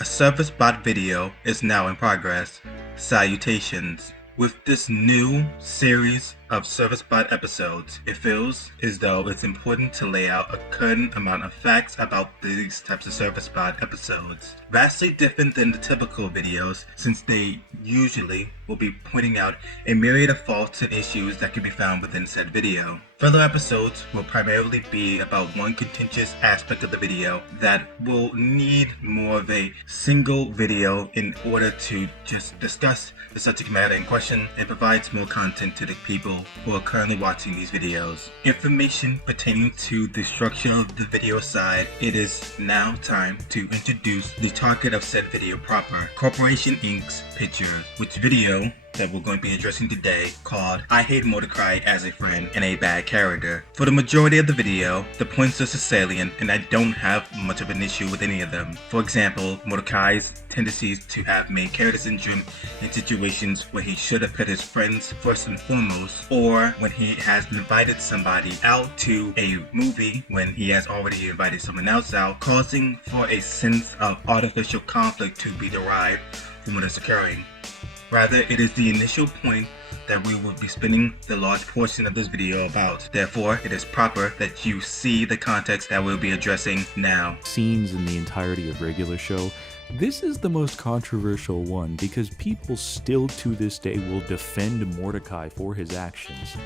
A Servicebot video is now in progress. Salutations. With this new series of Servicebot episodes, it feels as though it's important to lay out a current amount of facts about these types of Servicebot episodes. Vastly different than the typical videos, since they usually will be pointing out a myriad of faults and issues that can be found within said video. Further episodes will primarily be about one contentious aspect of the video that will need more of a single video in order to just discuss the subject matter in question and provides more content to the people who are currently watching these videos. Information pertaining to the structure of the video side, it is now time to introduce the target of said video proper, Corporation Inc.'s pictures, which video that we're going to be addressing today called I Hate Mordecai as a Friend and a Bad Character. For the majority of the video, the points are salient and I don't have much of an issue with any of them. For example, Mordecai's tendencies to have main character syndrome in situations where he should have put his friends first and foremost, or when he has invited somebody out to a movie when he has already invited someone else out, causing for a sense of artificial conflict to be derived from what is occurring. Rather, it is the initial point that we will be spending the large portion of this video about. Therefore, it is proper that you see the context that we'll be addressing now. Scenes in the entirety of regular show, this is the most controversial one because people still to this day will defend Mordecai for his actions.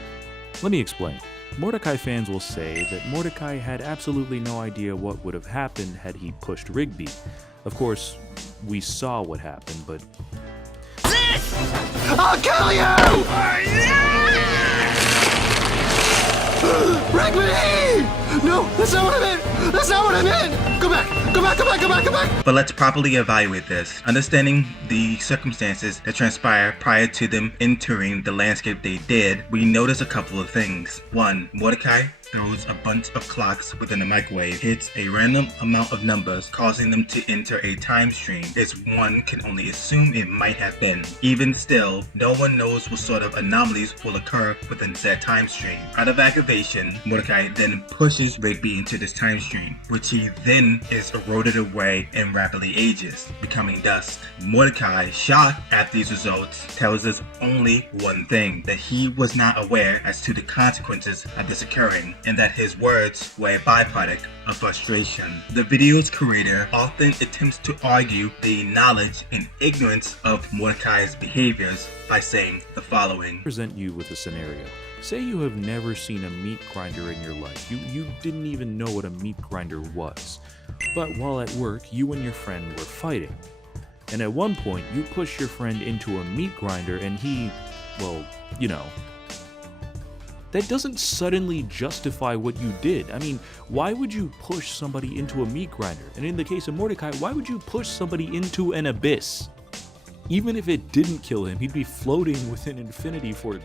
Let me explain. Mordecai fans will say that Mordecai had absolutely no idea what would have happened had he pushed Rigby. Of course, we saw what happened, but I'll kill you! Rigby! No, that's not what I meant! That's not what I meant! Go back! Go back! Go back! Go back! Go back! But let's properly evaluate this, understanding the circumstances that transpired prior to them entering the landscape they did. We notice a couple of things. One, Mordecai throws a bunch of clocks within the microwave, hits a random amount of numbers, causing them to enter a time stream, as one can only assume it might have been. Even still, no one knows what sort of anomalies will occur within said time stream. Out of aggravation, Mordecai then pushes Rigby into this time stream, which he then is eroded away and rapidly ages, becoming dust. Mordecai, shocked at these results, tells us only one thing, that he was not aware as to the consequences of this occurring, and that his words were a byproduct of frustration. The video's creator often attempts to argue the knowledge and ignorance of Mordecai's behaviors by saying the following. Present you with a scenario. Say you have never seen a meat grinder in your life. You didn't even know what a meat grinder was. But while at work, you and your friend were fighting. And at one point, you push your friend into a meat grinder and he, well, you know. That doesn't suddenly justify what you did. I mean, why would you push somebody into a meat grinder? And in the case of Mordecai, why would you push somebody into an abyss? Even if it didn't kill him, he'd be floating within infinity for,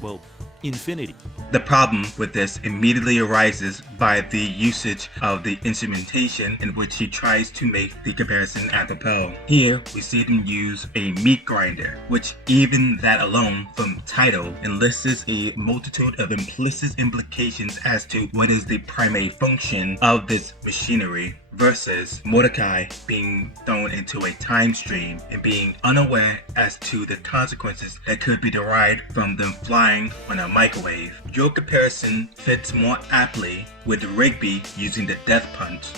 well, infinity. The problem with this immediately arises by the usage of the instrumentation in which he tries to make the comparison apropos. Here, we see them use a meat grinder, which even that alone from title enlists a multitude of implicit implications as to what is the primary function of this machinery, versus Mordecai being thrown into a time stream and being unaware as to the consequences that could be derived from them flying on a microwave. Your comparison fits more aptly with Rigby using the death punch.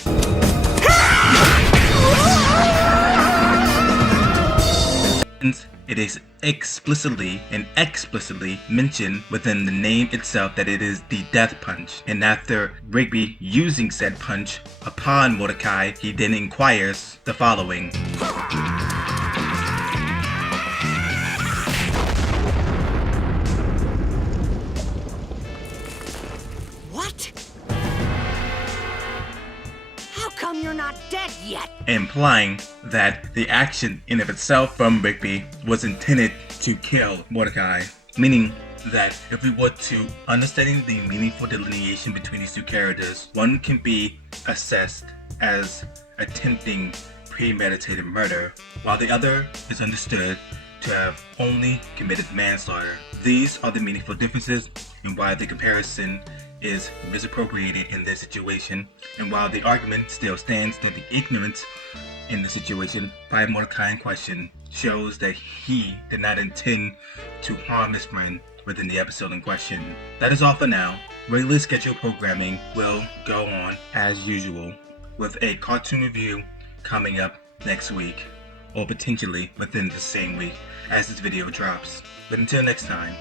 It is explicitly mentioned within the name itself that it is the death punch, and after Rigby using said punch upon Mordecai, he then inquires the following. What? How come you're not dead yet? Implying that the action in of itself from Rigby was intended to kill Mordecai, meaning that if we were to understanding the meaningful delineation between these two characters, one can be assessed as attempting premeditated murder, while the other is understood to have only committed manslaughter. These are the meaningful differences and why the comparison is misappropriated in this situation, and while the argument still stands that the ignorance in the situation by Mordecai in question shows that he did not intend to harm his friend within the episode in question. That is all for now. Regularly scheduled programming will go on as usual, with a cartoon review coming up next week, or potentially within the same week as this video drops. But until next time,